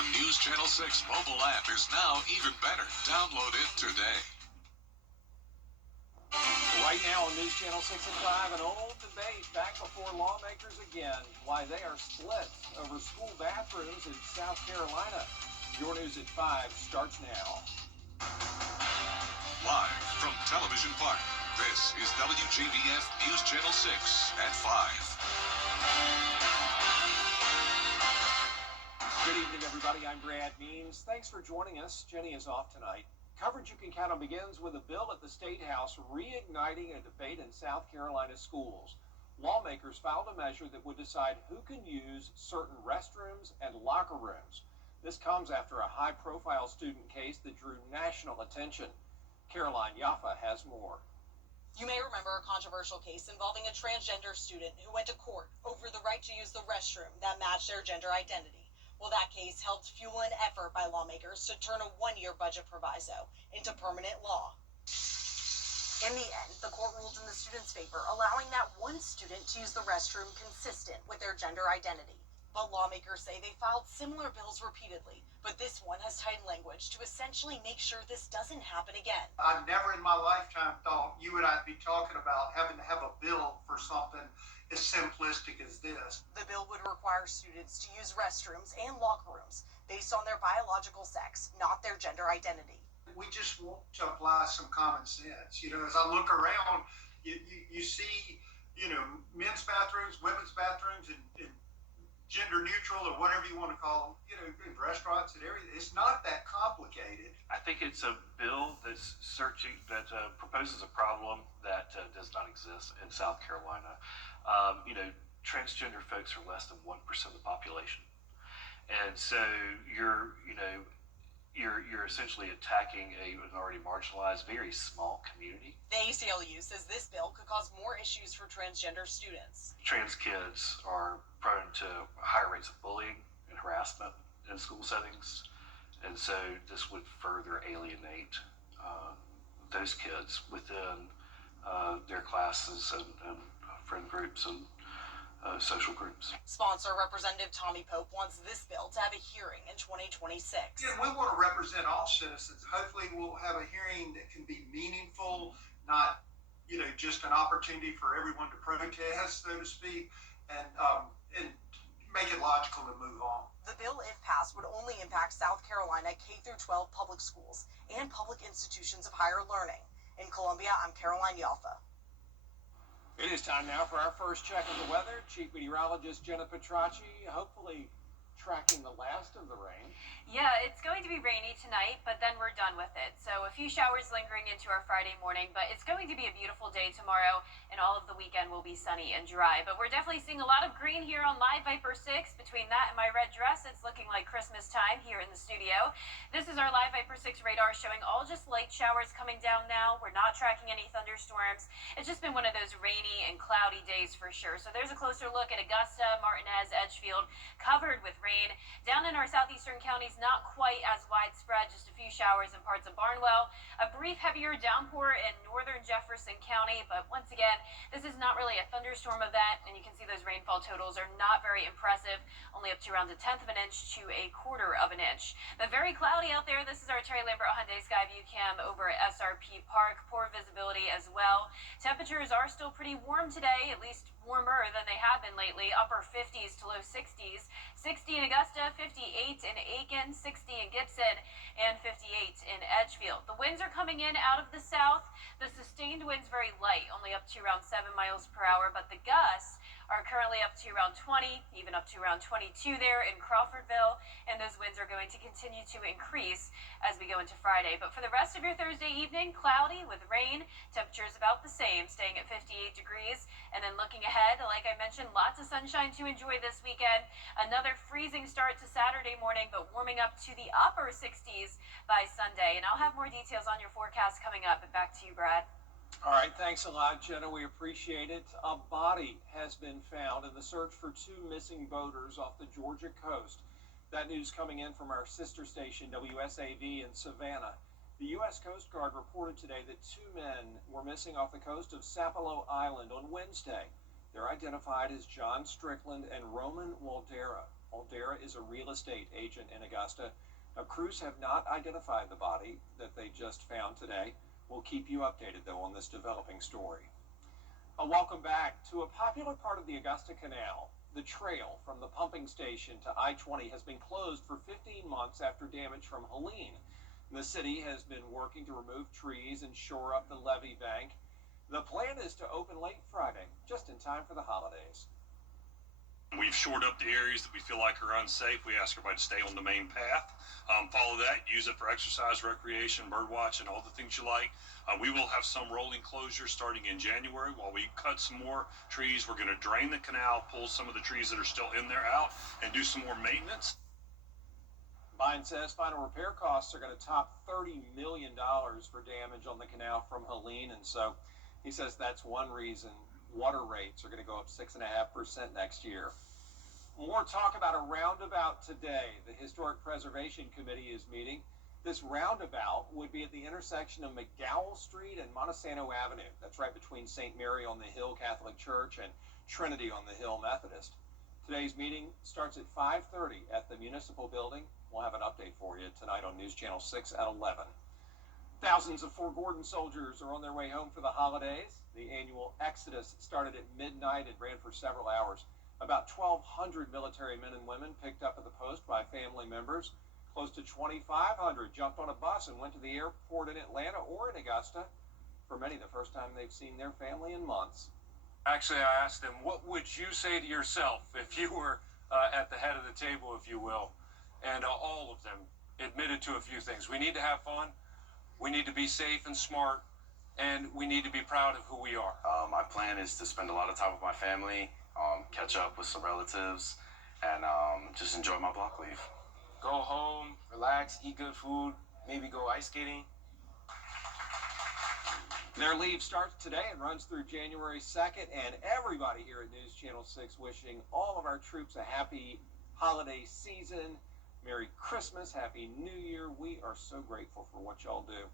The News Channel 6 mobile app is now even better. Download it today. Right now on News Channel 6 at 5, an old debate back before lawmakers again, why they are split over school bathrooms in South Carolina. Your News at 5 starts now. Live from Television Park, this is WJBF News Channel 6 at 5. Good evening, everybody. I'm Brad Means. Thanks for joining us. Jenny is off tonight. Coverage you can count on begins with a bill at the State House reigniting a debate in South Carolina schools. Lawmakers filed a measure that would decide who can use certain restrooms and locker rooms. This comes after a high-profile student case that drew national attention. Caroline Yaffa has more. You may remember a controversial case involving a transgender student who went to court over the right to use the restroom that matched their gender identity. Well, that case helped fuel an effort by lawmakers to turn a one-year budget proviso into permanent law. In the end, the court ruled in the student's favor, allowing that one student to use the restroom consistent with their gender identity. But lawmakers say they filed similar bills repeatedly, but this one has tightened language to essentially make sure this doesn't happen again. I've never in my lifetime thought you and I'd be talking about having to have a bill for something as simplistic as this. The bill would require students to use restrooms and locker rooms based on their biological sex, not their gender identity. We just want to apply some common sense. You know, as I look around, you see, men's bathrooms, women's bathrooms, and gender neutral or whatever you want to call them, in restaurants and everything. It's not that complicated. I think it's a bill that proposes a problem that does not exist in South Carolina. Transgender folks are less than 1% of the population, and so you're essentially attacking an already marginalized, very small community. The ACLU says this bill could cause more issues for transgender students. Trans kids are prone to higher rates of bullying and harassment in school settings, and so this would further alienate those kids within their classes and friend groups and social groups. Sponsor Representative Tommy Pope wants this bill to have a hearing in 2026. Yeah, we want to represent all citizens. Hopefully we'll have a hearing that can be meaningful, not just an opportunity for everyone to protest, so to speak, and make it logical to move on. The bill, if passed, would only impact South Carolina K-12 public schools and public institutions of higher learning. In Columbia, I'm Caroline Yaffa. It is time now for our first check of the weather. Chief Meteorologist Jenna Petracci, hopefully tracking the last of the rain. Yeah, it's going to be rainy tonight, but then we're done with it. So a few showers lingering into our Friday morning, but it's going to be a beautiful day tomorrow, and all of the weekend will be sunny and dry. But we're definitely seeing a lot of green here on Live Viper 6. Between that and my red dress, it's looking like Christmas time here in the studio. This is our Live Viper 6 radar showing all just light showers coming down now. We're not tracking any thunderstorms. It's just been one of those rainy and cloudy days for sure. So there's a closer look at Augusta, Martinez, Edgefield, covered with rain. Down in our southeastern counties, not quite as widespread, just a few showers in parts of Barnwell. A brief heavier downpour in northern Jefferson County, but once again, this is not really a thunderstorm event, and you can see those rainfall totals are not very impressive, only up to around 1/10 of an inch to 1/4 of an inch. But very cloudy out there. This is our Terry Lambert Hyundai Skyview Cam over at SRP Park. Poor visibility as well. Temperatures are still pretty warm today, at least warmer than they have been lately. Upper 50s to low 60s. 60 in Augusta, 58 in Aiken, 60 in Gibson, and 58 in Edgefield. The winds are coming in out of the south. The sustained winds very light, only up to around 7 miles per hour, but the gusts are currently up to around 20, even up to around 22 there in Crawfordville, and those winds are going to continue to increase as we go into Friday. But for the rest of your Thursday evening, cloudy with rain, temperatures about the same, staying at 58 degrees. And then looking ahead, like I mentioned, lots of sunshine to enjoy this weekend. Another freezing start to Saturday morning, but warming up to the upper 60s by Sunday. And I'll have more details on your forecast coming up. And back to you, Brad. All right, thanks a lot, Jenna. We appreciate it. A body has been found in the search for 2 missing boaters off the Georgia coast. That news coming in from our sister station, WSAV in Savannah. The U.S. Coast Guard reported today that 2 men were missing off the coast of Sapelo Island on Wednesday. They're identified as John Strickland and Roman Waldera. Aldera is a real estate agent in Augusta. Now, crews have not identified the body that they just found today. We'll keep you updated, though, on this developing story. Welcome back to a popular part of the Augusta Canal. The trail from the pumping station to I-20 has been closed for 15 months after damage from Helene. The city has been working to remove trees and shore up the levee bank. The plan is to open late Friday, just in time for the holidays. We've shored up the areas that we feel like are unsafe. We ask everybody to stay on the main path. Follow that, use it for exercise, recreation, bird watching, all the things you like. We will have some rolling closures starting in January. While we cut some more trees, we're going to drain the canal, pull some of the trees that are still in there out, and do some more maintenance. Biden says final repair costs are going to top $30 million for damage on the canal from Helene, and so he says that's one reason water rates are going to go up 6.5% next year. More talk about a roundabout today. The Historic Preservation Committee is meeting. This roundabout would be at the intersection of McDowell Street and Montesano Avenue. That's right between St. Mary on the Hill Catholic Church and Trinity on the Hill Methodist. Today's meeting starts at 5:30 at the Municipal Building. We'll have an update for you tonight on News Channel 6 at 11. Thousands of Fort Gordon soldiers are on their way home for the holidays. The annual Exodus started at midnight and ran for several hours. About 1,200 military men and women picked up at the post by family members. Close to 2,500 jumped on a bus and went to the airport in Atlanta or in Augusta. For many, the first time they've seen their family in months. Actually, I asked them, what would you say to yourself if you were at the head of the table, if you will? And all of them admitted to a few things. We need to have fun. We need to be safe and smart. And we need to be proud of who we are. My plan is to spend a lot of time with my family, catch up with some relatives, and just enjoy my block leave. Go home, relax, eat good food, maybe go ice skating. Their leave starts today and runs through January 2nd, and everybody here at News Channel 6 wishing all of our troops a happy holiday season. Merry Christmas, Happy New Year. We are so grateful for what y'all do.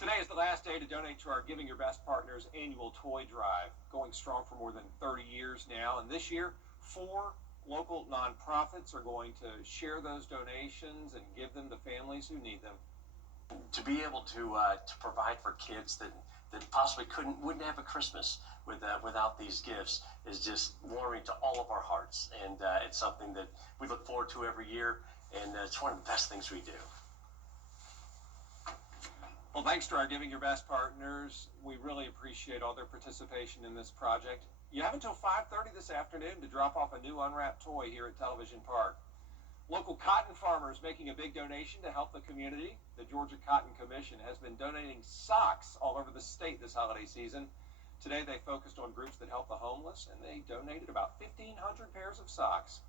Today is the last day to donate to our Giving Your Best Partners annual toy drive, going strong for more than 30 years now. And this year, 4 local nonprofits are going to share those donations and give them to families who need them. To be able to provide for kids that possibly wouldn't have a Christmas without these gifts is just warming to all of our hearts, and it's something that we look forward to every year, and it's one of the best things we do. Well, thanks to our Giving Your Best partners. We really appreciate all their participation in this project. You have until 5:30 this afternoon to drop off a new unwrapped toy here at Television Park. Local cotton farmers making a big donation to help the community. The Georgia Cotton Commission has been donating socks all over the state this holiday season. Today they focused on groups that help the homeless, and they donated about 1,500 pairs of socks.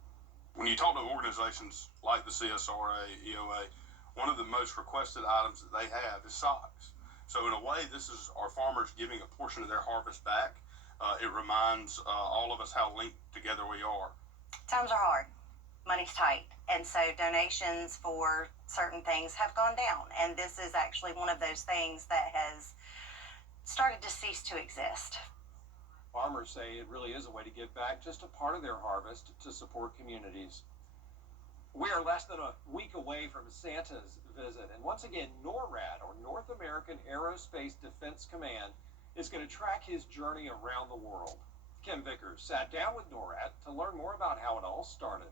When you talk to organizations like the CSRA, EOA, one of the most requested items that they have is socks. So in a way, this is our farmers giving a portion of their harvest back. It reminds all of us how linked together we are. Times are hard. Money's tight. And so donations for certain things have gone down. And this is actually one of those things that has started to cease to exist. Farmers say it really is a way to give back just a part of their harvest to support communities. We are less than a week away from Santa's visit. And once again, NORAD, or North American Aerospace Defense Command, is going to track his journey around the world. Kim Vickers sat down with NORAD to learn more about how it all started.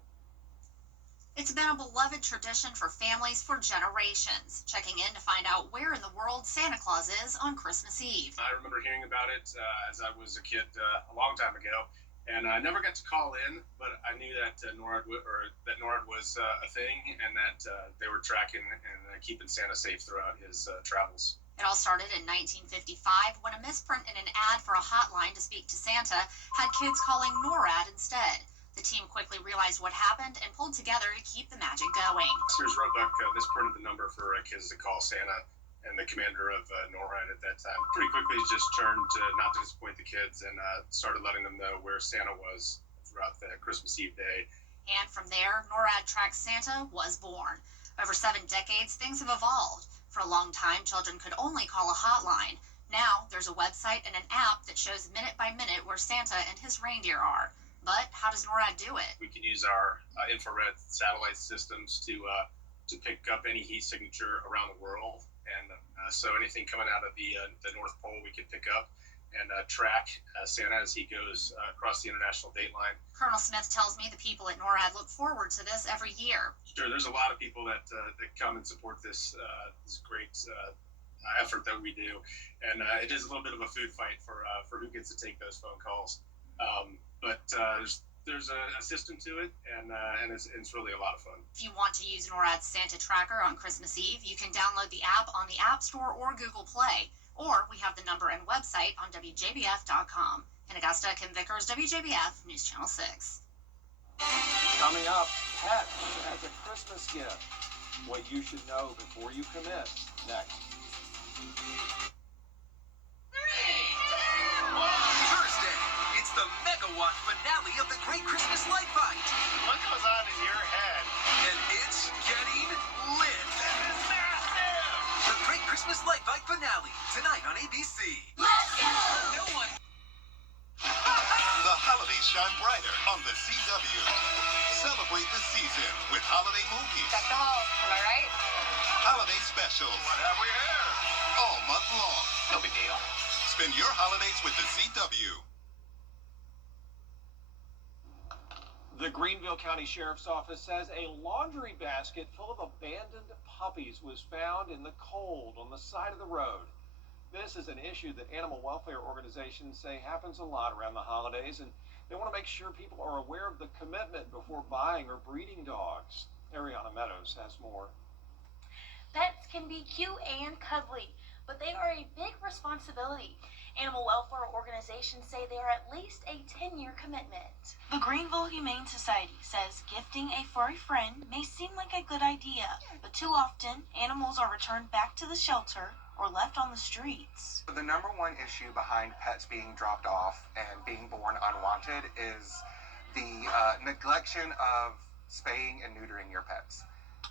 It's been a beloved tradition for families for generations, checking in to find out where in the world Santa Claus is on Christmas Eve. I remember hearing about it as I was a kid a long time ago, and I never got to call in, but I knew that NORAD was a thing, and that they were tracking and keeping Santa safe throughout his travels. It all started in 1955 when a misprint in an ad for a hotline to speak to Santa had kids calling NORAD instead. The team quickly realized what happened and pulled together to keep the magic going. Sears Roebuck misprinted the number for kids to call Santa, and the commander of NORAD at that time pretty quickly just turned to not to disappoint the kids and started letting them know where Santa was throughout the Christmas Eve day. And from there, NORAD Track Santa was born. Over 7 decades, things have evolved. For a long time, children could only call a hotline. Now, there's a website and an app that shows minute by minute where Santa and his reindeer are. But how does NORAD do it? We can use our infrared satellite systems to pick up any heat signature around the world, and so anything coming out of the North Pole we can pick up and track Santa as he goes across the international date line. Colonel Smith tells me the people at NORAD look forward to this every year. Sure, there's a lot of people that come and support this great effort that we do, and it is a little bit of a food fight for who gets to take those phone calls. But there's a system to it, and it's really a lot of fun. If you want to use NORAD's Santa Tracker on Christmas Eve, you can download the app on the App Store or Google Play, or we have the number and website on WJBF.com. In Augusta, Kim Vickers, WJBF News Channel 6. Coming up, pets as a Christmas gift. What you should know before you commit. Next. Thursday, it's the megawatt finale of the Great Christmas Light Fight. What goes on in your head? And it's getting lit. This is massive! The Great Christmas Light Fight finale, tonight on ABC. Let's go! No one. The holidays shine brighter on the CW. Celebrate the season with holiday movies. Deck the halls, am I right? Holiday specials. What have we here? All month long. No big deal. Spend your holidays with the CW. The Greenville County Sheriff's Office says a laundry basket full of abandoned puppies was found in the cold on the side of the road. This is an issue that animal welfare organizations say happens a lot around the holidays, and they want to make sure people are aware of the commitment before buying or breeding dogs. Ariana Meadows has more. Pets can be cute and cuddly, but they are a big responsibility. Animal welfare organizations say they are at least a 10-year commitment. The Greenville Humane Society says gifting a furry friend may seem like a good idea, but too often animals are returned back to the shelter or left on the streets. The number one issue behind pets being dropped off and being born unwanted is the neglection of spaying and neutering your pets.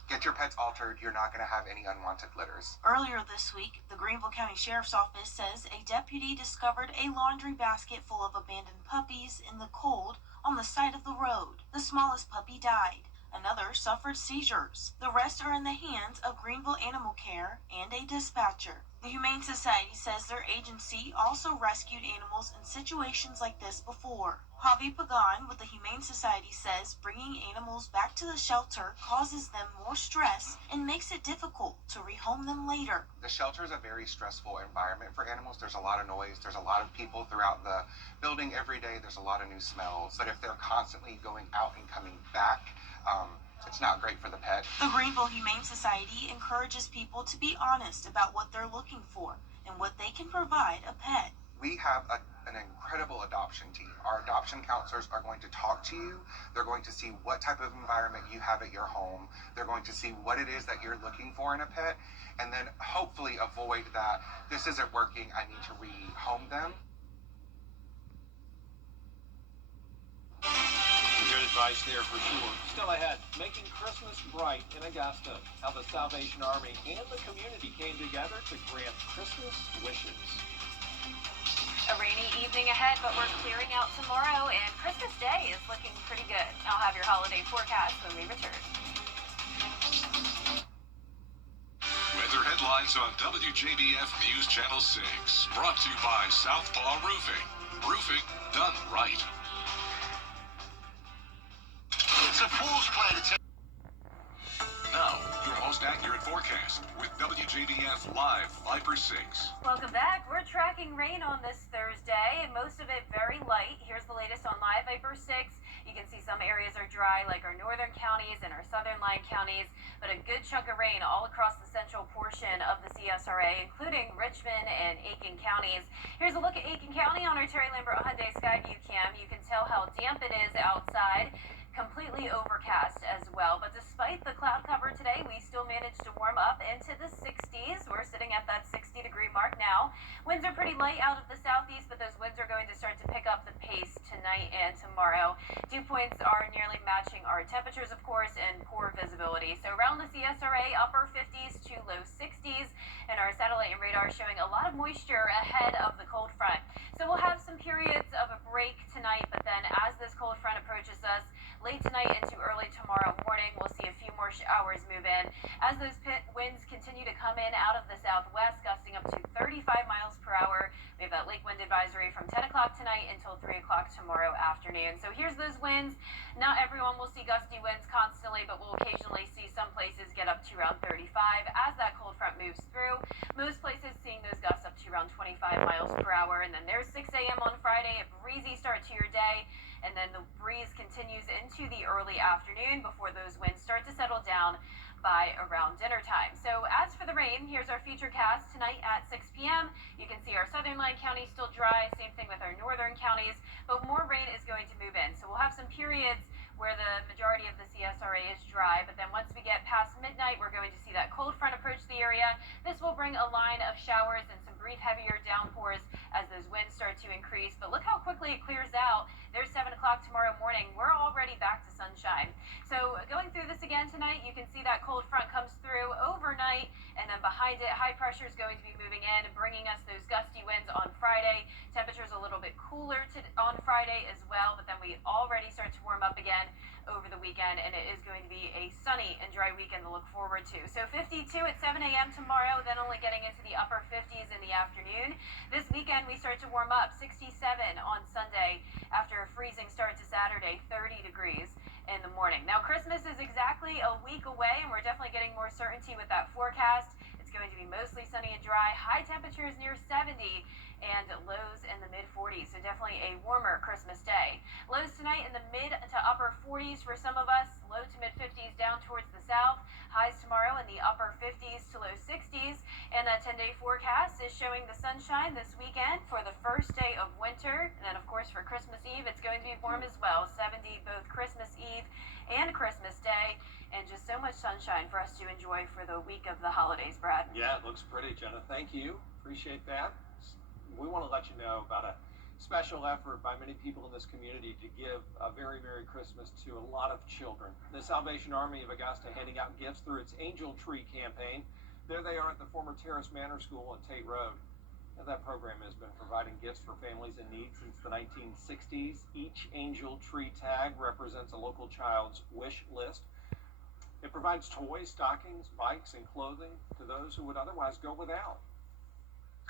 Get your pets altered, you're not going to have any unwanted litters. Earlier this week, the Greenville County Sheriff's Office says a deputy discovered a laundry basket full of abandoned puppies in the cold on the side of the road. The smallest puppy died. Another suffered seizures. The rest are in the hands of Greenville Animal Care and a dispatcher. The Humane Society says their agency also rescued animals in situations like this before. Javi Pagan with the Humane Society says bringing animals back to the shelter causes them more stress and makes it difficult to rehome them later. The shelter is a very stressful environment for animals. There's a lot of noise. There's a lot of people throughout the building every day. There's a lot of new smells. But if they're constantly going out and coming back, it's not great for the pet. The Greenville Humane Society encourages people to be honest about what they're looking for and what they can provide a pet. We have an incredible adoption team. Our adoption counselors are going to talk to you. They're going to see what type of environment you have at your home. They're going to see what it is that you're looking for in a pet, and then hopefully avoid that. This isn't working, I need to rehome them. Good advice there for sure. Still ahead, making Christmas bright in Augusta. How the Salvation Army and the community came together to grant Christmas wishes. A rainy evening ahead, but we're clearing out tomorrow, and Christmas Day is looking pretty good. I'll have your holiday forecast when we return. Weather headlines on WJBF News Channel 6. Brought to you by Southpaw Roofing. Roofing done right. It's a fool's play to take. Now, your most accurate forecast with WJBF Live Viper 6. Welcome back. We're tracking rain on this Thursday, and most of it very light. Here's the latest on Live Viper 6. You can see some areas are dry, like our northern counties and our southern line counties, but a good chunk of rain all across the central portion of the CSRA, including Richmond and Aiken counties. Here's a look at Aiken County on our Terry Lambert Hyundai Skyview cam. You can tell how damp it is outside. Completely overcast as well, but despite the cloud cover today, we still managed to warm up into the 60s. We're sitting at that 60-degree mark now. Winds are pretty light out of the southeast, but those winds are going to start to pick up the pace tonight and tomorrow. Dew points are nearly matching our temperatures, of course, and poor visibility. So around the CSRA, upper 50s to low 60s, and our satellite and radar showing a lot of moisture ahead of the cold front. So we'll have some periods of a break tonight, but then as this cold front approaches us late tonight into early tomorrow morning, we'll see a few more showers move in as those winds continue to come in out of the southwest, gusting up to 35 miles per hour. We have that lake wind advisory from 10 o'clock tonight until 3 o'clock tomorrow afternoon. So here's those winds. Not everyone will see gusty winds constantly, but we'll occasionally see some places get up to around 35 as that cold front moves through. Most places seeing those gusts up to around 25 miles per hour. And then there's 6 a.m. on Friday, a breezy start to your day. And then the breeze continues into the early afternoon before those winds start to settle down by around dinner time. So as for the rain, here's our future cast tonight at 6 p.m. You can see our southern line counties still dry, same thing with our northern counties, but more rain is going to move in. So we'll have some periods where the majority of the CSRA is dry, but then once we get past midnight, we're going to see that cold front approach the area. This will bring a line of showers and some brief heavier downpours as those winds start to increase. But look how quickly it clears out. There's 7 o'clock tomorrow morning. We're already back to sunshine. So going through this again tonight, you can see that cold front comes through overnight, and then behind it, high pressure is going to be moving in and bringing us those gusty winds on Friday. Temperatures a little bit cooler on Friday as well, but then we already start to warm up again over the weekend, and it is going to be a sunny and dry weekend to look forward to. So 52 at 7 a.m. tomorrow, then only getting into the upper 50s in the afternoon. This weekend we start to warm up, 67 on Sunday after a freezing start to Saturday, 30 degrees in the morning. Now Christmas is exactly a week away, and we're definitely getting more certainty with that forecast. It's going to be mostly sunny and dry, high temperatures near 70 and lows in the mid 40s. So definitely a warmer Christmas day. Lows tonight in the mid to upper 40s for some of us, low to mid 50s down towards the south. Highs tomorrow in the upper 50s to low 60s. And that 10-day forecast is showing the sunshine this weekend for the first day of winter. And then of course for Christmas Eve, it's going to be warm as well. 70 both Christmas Eve and Christmas Day. And just so much sunshine for us to enjoy for the week of the holidays, Brad. Yeah, it looks pretty, Jenna. Thank you. Appreciate that. We want to let you know about a special effort by many people in this community to give a very Merry Christmas to a lot of children. The Salvation Army of Augusta handing out gifts through its Angel Tree campaign. There they are at the former Terrace Manor School on Tate Road. And that program has been providing gifts for families in need since the 1960s. Each Angel Tree tag represents a local child's wish list. It provides toys, stockings, bikes, and clothing to those who would otherwise go without.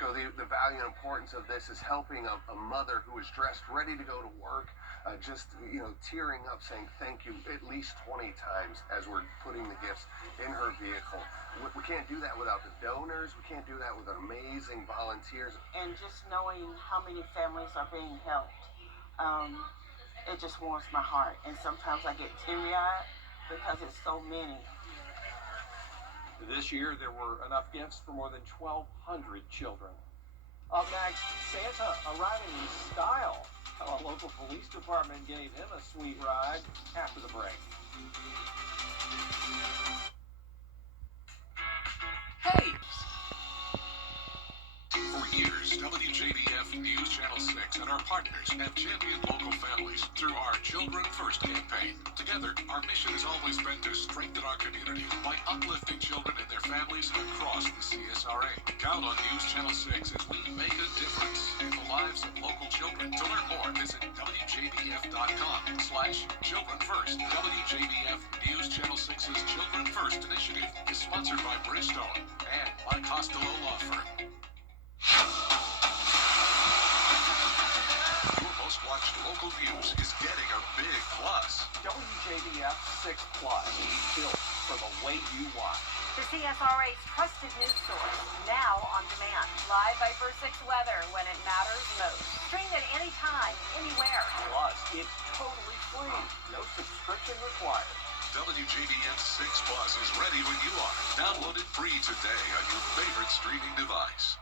So the value and importance of this is helping a mother who is dressed, ready to go to work, just, tearing up, saying thank you at least 20 times as we're putting the gifts in her vehicle. We can't do that without the donors. We can't do that without amazing volunteers. And just knowing how many families are being helped, it just warms my heart. And sometimes I get teary-eyed because it's so many. This year, there were enough gifts for more than 1,200 children. Up next, Santa arriving in style. How a local police department gave him a sweet ride after the break. Hey! For years, WJBF News Channel 6 and our partners have championed local families through our Children First campaign. Together, our mission has always been to strengthen our community by uplifting children and their families across the CSRA. Count on News Channel 6 as we make a difference in the lives of local children. To learn more, visit WJBF.com/Children First. WJBF News Channel 6's Children First initiative is sponsored by Bridgestone and by Costello Law Firm. Your most watched local news is getting a big plus. WJBF 6 Plus, built for the way you watch. The CSRA's trusted news source, now on demand. Live Viper 6 weather when it matters most. Stream at any time, anywhere. Plus, it's totally free. No subscription required. WJBF 6 Plus is ready when you are. Download it free today on your favorite streaming device.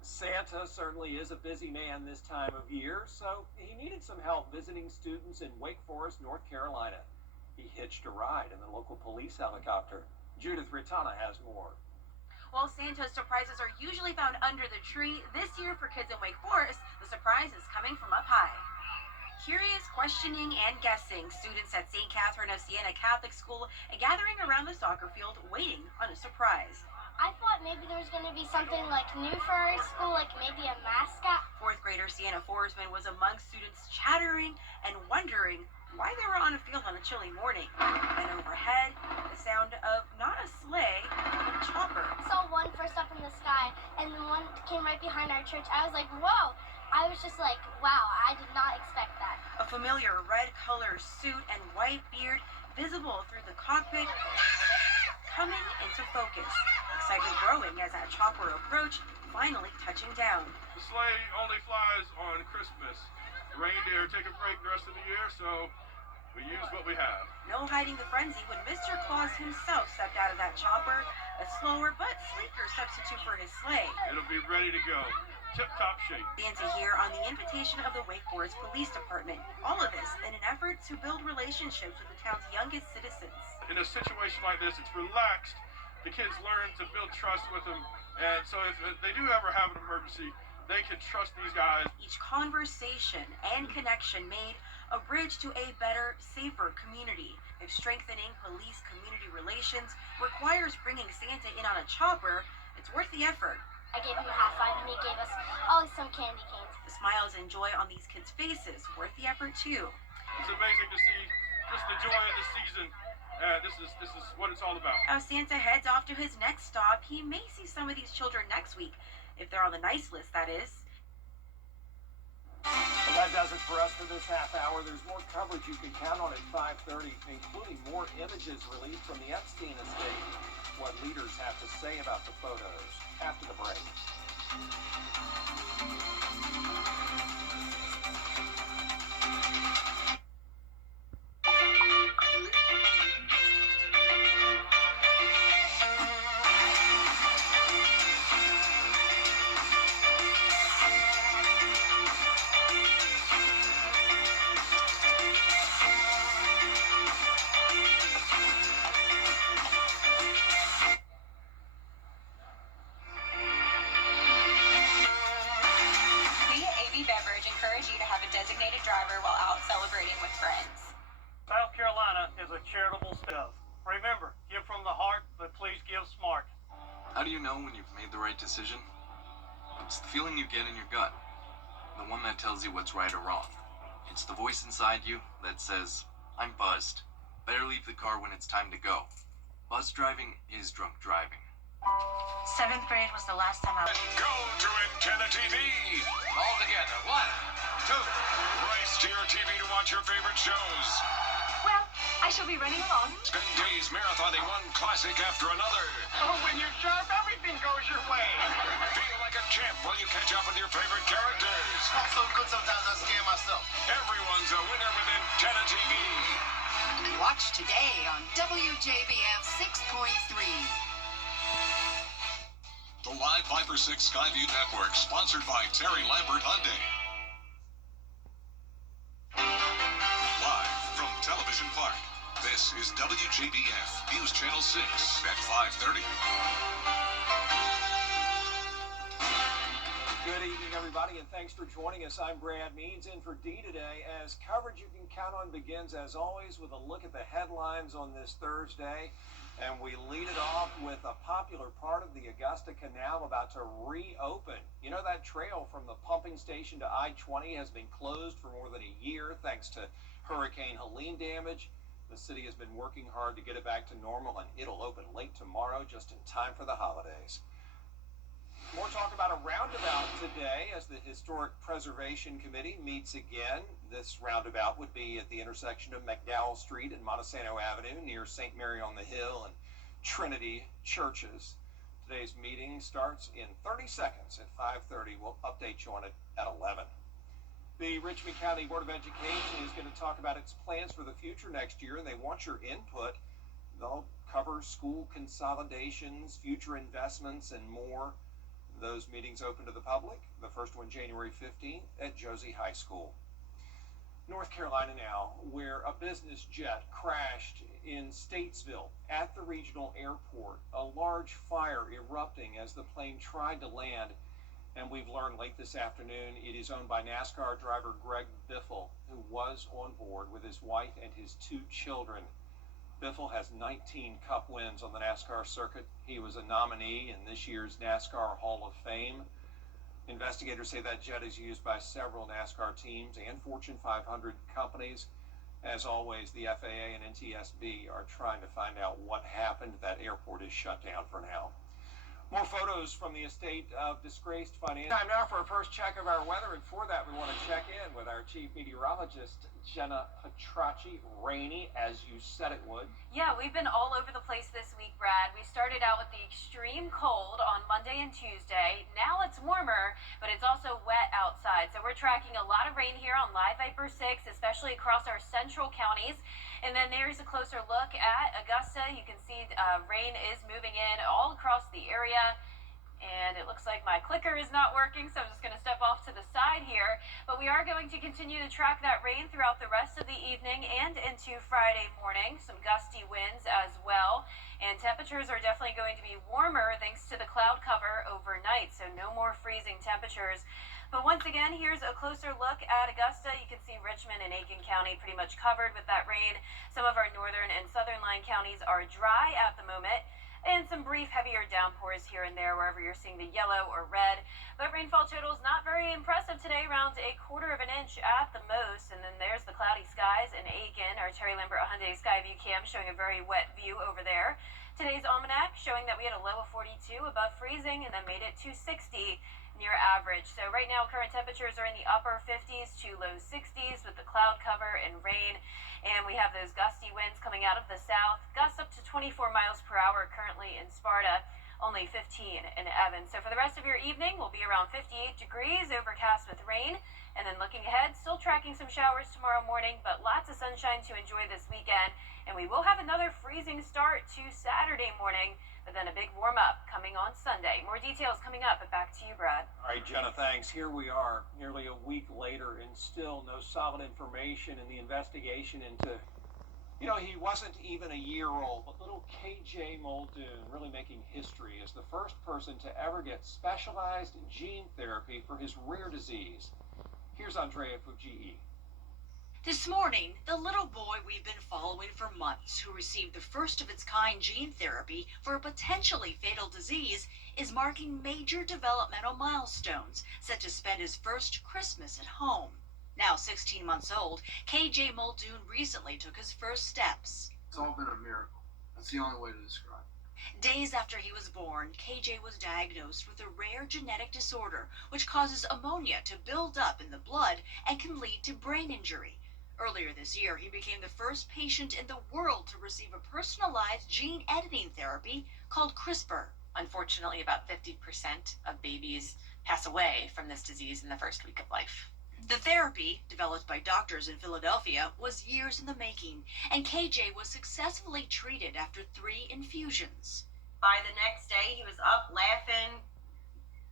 Santa certainly is a busy man this time of year, so he needed some help visiting students in Wake Forest, North Carolina. He hitched a ride in the local police helicopter. Judith Ritana has more. While Santa's surprises are usually found under the tree, this year for kids in Wake Forest, the surprise is coming from up high. Curious, questioning, and guessing, students at St. Catherine of Siena Catholic School are gathering around the soccer field waiting on a surprise. I thought maybe there was going to be something like new for our school, like maybe a mascot. Fourth grader Sienna Forsman was among students chattering and wondering why they were on a field on a chilly morning. And overhead, the sound of not a sleigh, but a chopper. I saw one first up in the sky, and then one came right behind our church. I was like, whoa! I was just like, wow, I did not expect that. A familiar red color suit and white beard visible through the cockpit, coming into focus. Excitement growing as that chopper approached, finally touching down. The sleigh only flies on Christmas. The reindeer take a break the rest of the year, so we use what we have. No hiding the frenzy when Mr. Claus himself stepped out of that chopper, a slower but sleeker substitute for his sleigh. It'll be ready to go. Tip-top shape. Santa here on the invitation of the Wake Forest Police Department. All of this in an effort to build relationships with the town's youngest citizens. In a situation like this, it's relaxed. The kids learn to build trust with them. And so if they do ever have an emergency, they can trust these guys. Each conversation and connection made a bridge to a better, safer community. If strengthening police-community relations requires bringing Santa in on a chopper, it's worth the effort. I gave him a high five and he gave us all some candy canes. The smiles and joy on these kids' faces, worth the effort too. It's amazing to see just the joy of the season. This is what it's all about. As Santa heads off to his next stop, he may see some of these children next week, if they're on the nice list, that is. Well, that does it for us for this half hour. There's more coverage you can count on at 5:30, including more images released from the Epstein estate. What leaders have to say about the photos after the break. Encourage you to have a designated driver while out celebrating with friends. South Carolina is a charitable state. Remember, give from the heart, but please give smart. How do you know when you've made the right decision? It's the feeling you get in your gut, the one that tells you what's right or wrong. It's the voice inside you that says, I'm buzzed. Better leave the car when it's time to go. Buzz driving is drunk driving. 7th grade was the last time I... Go to Antenna TV! All together. 1, 2. Race to your TV to watch your favorite shows. Well, I shall be running along. Spend days marathoning one classic after another. Oh, when you're sharp, everything goes your way. Feel like a champ while you catch up with your favorite characters. I'm so good sometimes I scare myself. Everyone's a winner with Antenna TV. Watch today on WJBF 6.3. The Live Viper 6 Skyview Network, sponsored by Terry Lambert Hyundai. Live from Television Park, this is WJBF News Channel 6 at 5:30. Good evening, everybody, and thanks for joining us. I'm Brad Means in for D today, as coverage you can count on begins, as always, with a look at the headlines on this Thursday. And we lead it off with a popular part of the Augusta Canal about to reopen. You know, that trail from the pumping station to I-20 has been closed for more than a year thanks to Hurricane Helene damage. The city has been working hard to get it back to normal, and it'll open late tomorrow, just in time for the holidays. More talk about a roundabout today as the Historic Preservation Committee meets again. This roundabout would be at the intersection of McDowell Street and Montesano Avenue near St. Mary on the Hill and Trinity Churches. Today's meeting starts in 30 seconds at 5:30. We'll update you on it at 11. The Richmond County Board of Education is going to talk about its plans for the future next year, and they want your input. They'll cover school consolidations, future investments, and more. Those meetings open to the public. The first one January 15th at Josie High School. North Carolina now, where a business jet crashed in Statesville at the regional airport, a large fire erupting as the plane tried to land. And we've learned late this afternoon it is owned by NASCAR driver Greg Biffle, who was on board with his wife and his 2 children. Biffle has 19 Cup wins on the NASCAR circuit. He was a nominee in this year's NASCAR Hall of Fame. Investigators say that jet is used by several NASCAR teams and Fortune 500 companies. As always, the FAA and NTSB are trying to find out what happened. That airport is shut down for now. More photos from the estate of disgraced financial. Time now for a first check of our weather, and for that we want to check in with our chief meteorologist, Jenna Petracci. Rainy, as you said it would. Yeah, we've been all over the place this week, Brad. We started out with the extreme cold on Monday and Tuesday. Now it's warmer, but it's also wet outside. So we're tracking a lot of rain here on Live Viper 6, especially across our central counties. And then there's a closer look at Augusta. You can see rain is moving in all across the area. And it looks like my clicker is not working, so I'm just going to step off to the side here. But we are going to continue to track that rain throughout the rest of the evening and into Friday morning. Some gusty winds as well. And temperatures are definitely going to be warmer thanks to the cloud cover overnight, so no more freezing temperatures. But once again, here's a closer look at Augusta. You can see Richmond and Aiken County pretty much covered with that rain. Some of our northern and southern line counties are dry at the moment. And some brief heavier downpours here and there wherever you're seeing the yellow or red. But rainfall totals not very impressive today, around 1/4 of an inch at the most. And then there's the cloudy skies in Aiken. Our Terry Lambert Hyundai Skyview cam showing a very wet view over there. Today's almanac showing that we had a low of 42 above freezing and then made it to 60 near average. So right now current temperatures are in the upper 50s to low 60s with the cloud cover and rain. And we have those gusty winds coming out of the south, gusts up to 24 miles per hour currently in Sparta, only 15 in Evans. So for the rest of your evening, we'll be around 58 degrees, overcast with rain. And then looking ahead, still tracking some showers tomorrow morning, but lots of sunshine to enjoy this weekend. And we will have another freezing start to Saturday morning, but then a big warm-up coming on Sunday. More details coming up, but back to you, Brad. All right, Jenna, thanks. Here we are, nearly a week later, and still no solid information in the investigation into, he wasn't even a year old, but little KJ Muldoon really making history as the first person to ever get specialized gene therapy for his rare disease. Here's Andrea Fujii. This morning, the little boy we've been following for months, who received the first of its kind gene therapy for a potentially fatal disease, is marking major developmental milestones, set to spend his first Christmas at home. Now 16 months old, KJ Muldoon recently took his first steps. It's all been a miracle. That's the only way to describe it. Days after he was born, KJ was diagnosed with a rare genetic disorder which causes ammonia to build up in the blood and can lead to brain injury. Earlier this year, he became the first patient in the world to receive a personalized gene editing therapy called CRISPR. Unfortunately, about 50% of babies pass away from this disease in the first week of life. The therapy, developed by doctors in Philadelphia, was years in the making, and KJ was successfully treated after 3 infusions. By the next day, he was up, laughing,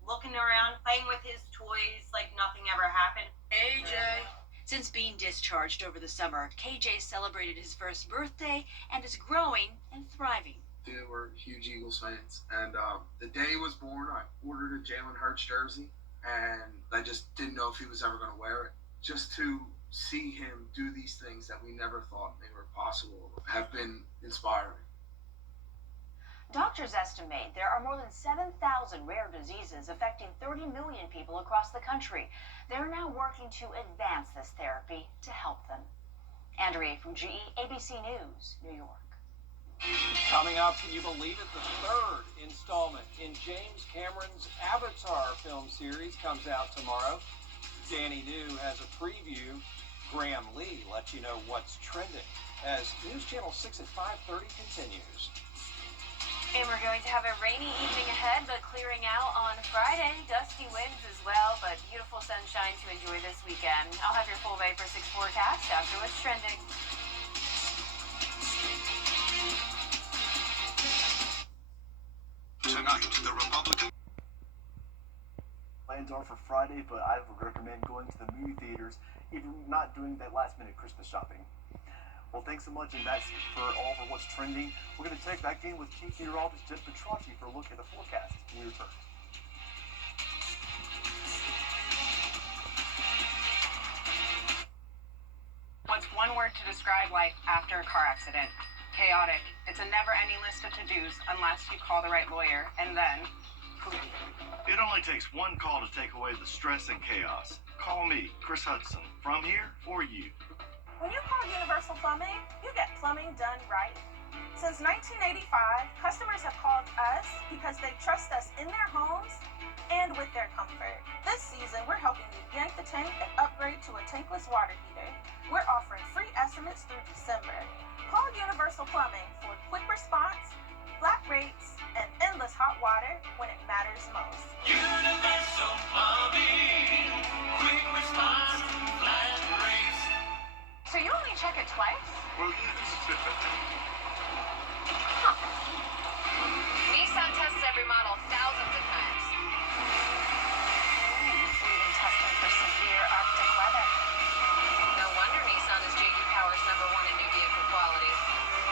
looking around, playing with his toys like nothing ever happened. KJ! Since being discharged over the summer, KJ celebrated his first birthday and is growing and thriving. We're huge Eagles fans, and the day he was born, I ordered a Jalen Hurts jersey, and I just didn't know if he was ever going to wear it. Just to see him do these things that we never thought they were possible have been inspiring. Doctors estimate there are more than 7,000 rare diseases affecting 30 million people across the country. They're now working to advance this therapy to help them. Andrea from GE, ABC News, New York. Coming up, can you believe it? The 3rd installment in James Cameron's Avatar film series comes out tomorrow. Danny New has a preview. Graham Lee lets you know what's trending as News Channel 6 at 5:30 continues. And we're going to have a rainy evening ahead, but clearing out on Friday. Gusty winds as well, but beautiful sunshine to enjoy this weekend. I'll have your full Viper 6 forecast after what's trending. Tonight, the Republican plans are for Friday, but I would recommend going to the movie theaters if you're not doing that last minute Christmas shopping. Well, thanks so much, and that's all for what's trending. We're going to check back in with Chief Meteorologist Jen Petrocchi for a look at the forecast when we return. What's one word to describe life after a car accident? Chaotic. It's a never-ending list of to-dos unless you call the right lawyer, and then it only takes one call to take away the stress and chaos. Call me, Chris Hudson, from here for you. When you call Universal Plumbing, you get plumbing done right. Since 1985, customers have called us because they trust us in their homes and with their comfort. This season, we're helping you yank the tank and upgrade to a tankless water heater. We're offering free estimates through December. Call Universal Plumbing for quick response, flat rates, and endless hot water when it matters most. Universal Plumbing, quick response, flat rates. So you only check it twice? Well, yes. Nissan tests every model thousands of times. Even testing for severe Arctic weather. No wonder Nissan is J.D. Power's #1 in new vehicle quality.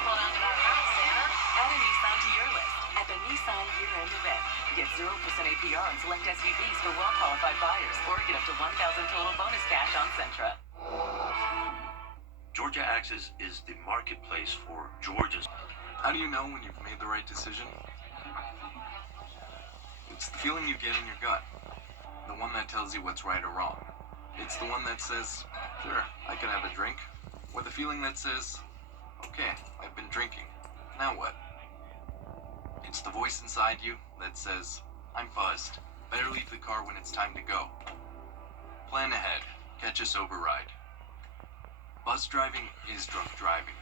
Hold on to that hat, Santa. Add a Nissan to your list at the Nissan year-end event. Get 0% APR on select SUVs for well-qualified buyers, or get up to $1,000 total bonus cash on Sentra. Georgia Access is the marketplace for Georgians. How do you know when you've made the right decision? It's the feeling you get in your gut. The one that tells you what's right or wrong. It's the one that says, sure, I can have a drink. Or the feeling that says, okay, I've been drinking. Now what? It's the voice inside you that says, I'm buzzed. Better leave the car when it's time to go. Plan ahead. Catch a sober ride. Buzz driving is drunk driving.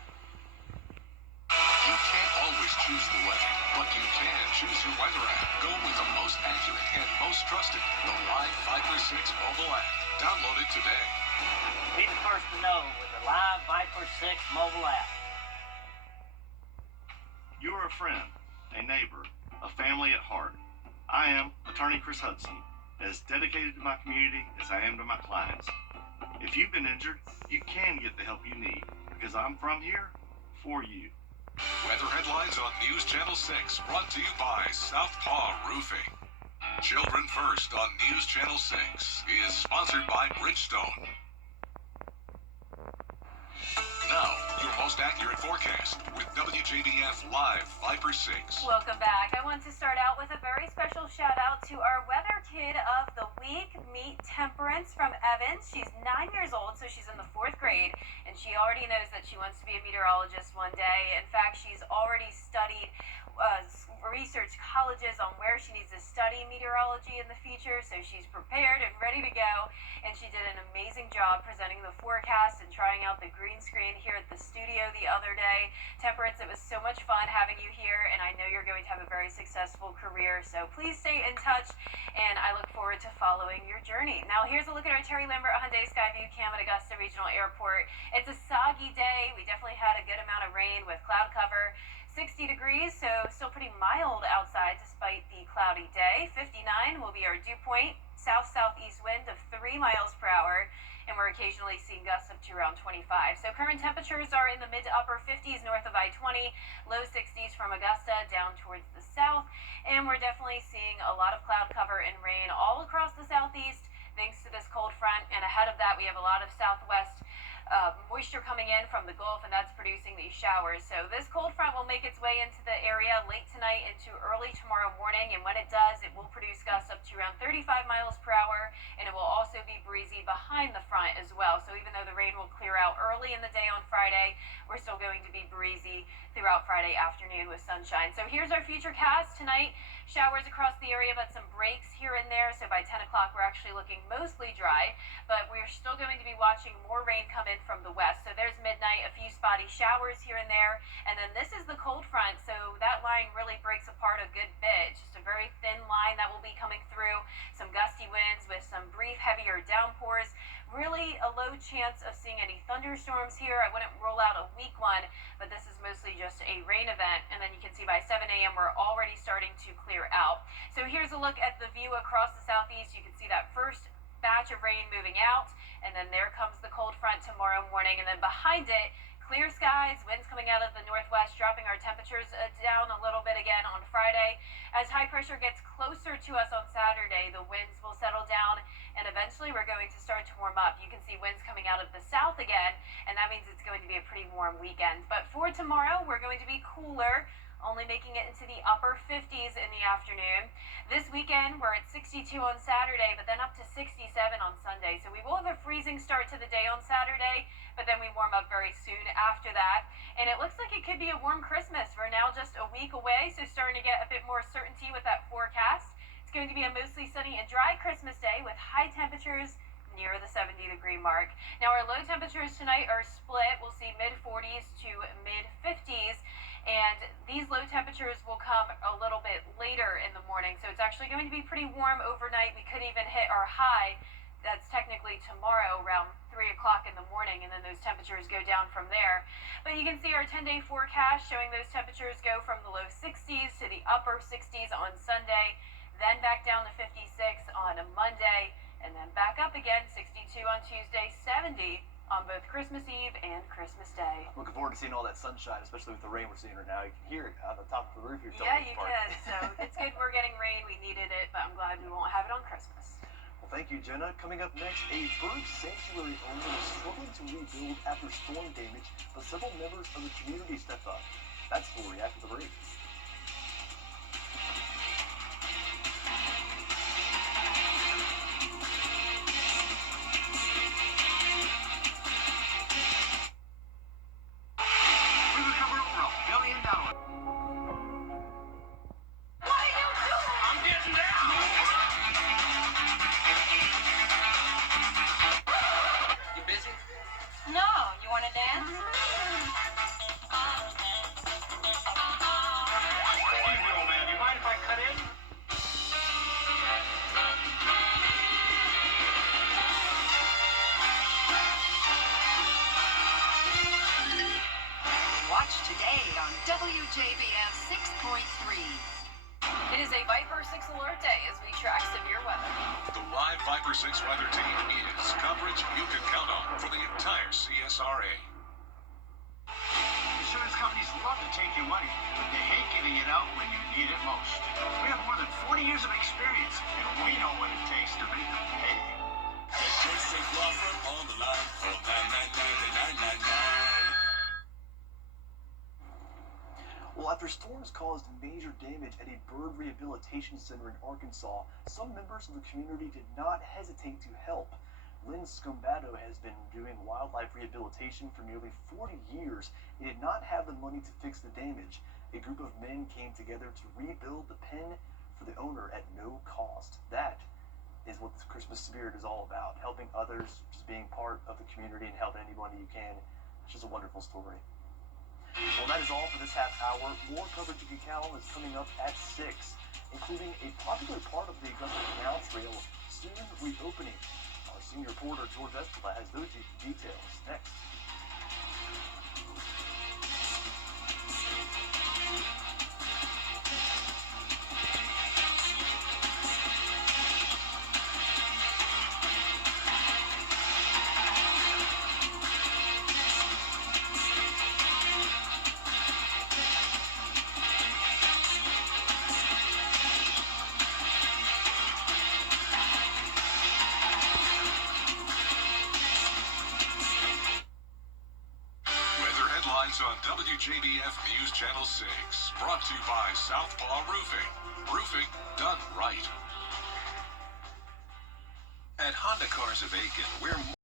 You can't always choose the weather, but you can choose your weather app. Go with the most accurate and most trusted, the Live Viper 6 mobile app. Download it today. Be the first to know with the Live Viper 6 mobile app. You are a friend, a neighbor, a family at heart. I am attorney Chris Hudson, as dedicated to my community as I am to my clients. If you've been injured, you can get the help you need, because I'm from here for you. Weather headlines on News Channel 6, brought to you by Southpaw Roofing. Children First on News Channel 6 is sponsored by Bridgestone. Now, your most accurate forecast with WJBF Live Viper 6. Welcome back. I want to start out with a very special shout out to our weather kid of the week, Meet Temperance from Evans. She's 9 years old, so she's in the 4th grade, and she already knows that she wants to be a meteorologist one day. In fact, she's already studied research colleges on where she needs to study meteorology in the future, so she's prepared and ready to go. And she did an amazing job presenting the forecast and trying out the green screen here at the studio the other day. Temperance, it was so much fun having you here, and I know you're going to have a very successful career, so please stay in touch, and I look forward to following your journey. Now, here's a look at our Terry Lambert Hyundai Skyview cam at Augusta Regional Airport. It's a soggy day. We definitely had a good amount of rain with cloud cover. 60 degrees, so still pretty mild outside despite the cloudy day. 59 will be our dew point. South-southeast wind of 3 miles per hour, and we're occasionally seeing gusts up to around 25. So current temperatures are in the mid to upper 50s north of I-20, low 60s from Augusta down towards the south, and we're definitely seeing a lot of cloud cover and rain all across the southeast thanks to this cold front, and ahead of that we have a lot of southwest moisture coming in from the Gulf, and that's producing these showers. So this cold front will make its way into the area late tonight into early tomorrow morning, and when it does, it will produce gusts up to around 35 miles per hour, and it will also be breezy behind the front as well. So even though the rain will clear out early in the day on Friday, we're still going to be breezy throughout Friday afternoon with sunshine. So here's our future cast tonight. Showers across the area, but some breaks here and there. So by 10 o'clock, we're actually looking mostly dry, but we're still going to be watching more rain come in from the west. So there's midnight, a few spotty showers here and there, and then this is the cold front, so that line really breaks apart a good bit. Just a very thin line that will be coming through, some gusty winds with some brief heavier downpours. Really a low chance of seeing any thunderstorms here. I wouldn't rule out a weak one, but this is mostly just a rain event, and then you can see by 7 a.m. we're already starting to clear out. So here's a look at the view across the southeast. You can see that first batch of rain moving out, and then there comes the cold front tomorrow morning, and then behind it, clear skies, winds coming out of the northwest, dropping our temperatures down a little bit again on Friday. As high pressure gets closer to us on Saturday, the winds will settle down, and eventually we're going to start to warm up. You can see winds coming out of the south again, and that means it's going to be a pretty warm weekend. But for tomorrow, we're going to be cooler, only making it into the upper 50s in the afternoon. This weekend, we're at 62 on Saturday, but then up to 67 on Sunday. So we will have a freezing start to the day on Saturday, but then we warm up very soon after that. And it looks like it could be a warm Christmas. We're now just a week away, so starting to get a bit more certainty with that forecast. It's going to be a mostly sunny and dry Christmas day with high temperatures near the 70-degree mark. Now, our low temperatures tonight are split. We'll see mid-40s to mid-50s. And these low temperatures will come a little bit later in the morning. So it's actually going to be pretty warm overnight. We could even hit our high. That's technically tomorrow around 3 o'clock in the morning, and then those temperatures go down from there. But you can see our 10-day forecast showing those temperatures go from the low 60s to the upper 60s on Sunday, then back down to 56 on a Monday, and then back up again, 62 on Tuesday, 70 on both Christmas Eve and Christmas Day. Looking forward to seeing all that sunshine, especially with the rain we're seeing right now. You can hear it on the top of the roof here. Yeah, you can. So it's good we're getting rain. We needed it, but I'm glad we won't have it on Christmas. Well, thank you, Jenna. Coming up next, a bird sanctuary owner is struggling to rebuild after storm damage, but several members of the community step up. That story after the break. Today on WJBF 6.3. It is a Viper 6 alert day as we track severe weather. The live Viper 6 weather team is coverage you can count on for the entire CSRA. Insurance companies love to take your money, but they hate giving it out when you need it most. We have more than 40 years of experience, and we know what it takes to make them pay. Get your safe law firm on the line. Call 999-9999. Well, after storms caused major damage at a bird rehabilitation center in Arkansas, some members of the community did not hesitate to help. Lynn Scombato has been doing wildlife rehabilitation for nearly 40 years. He did not have the money to fix the damage. A group of men came together to rebuild the pen for the owner at no cost. That is what the Christmas spirit is all about, helping others, just being part of the community and helping anybody you can. It's just a wonderful story. Well, that is all for this half hour. More coverage you can count on is coming up at 6, including a popular part of the Augusta Canal Trail soon reopening. Our senior reporter, George Estela, has those details next. On WJBF News Channel 6, brought to you by Southpaw Roofing. Roofing done right. At Honda Cars of Aiken, we're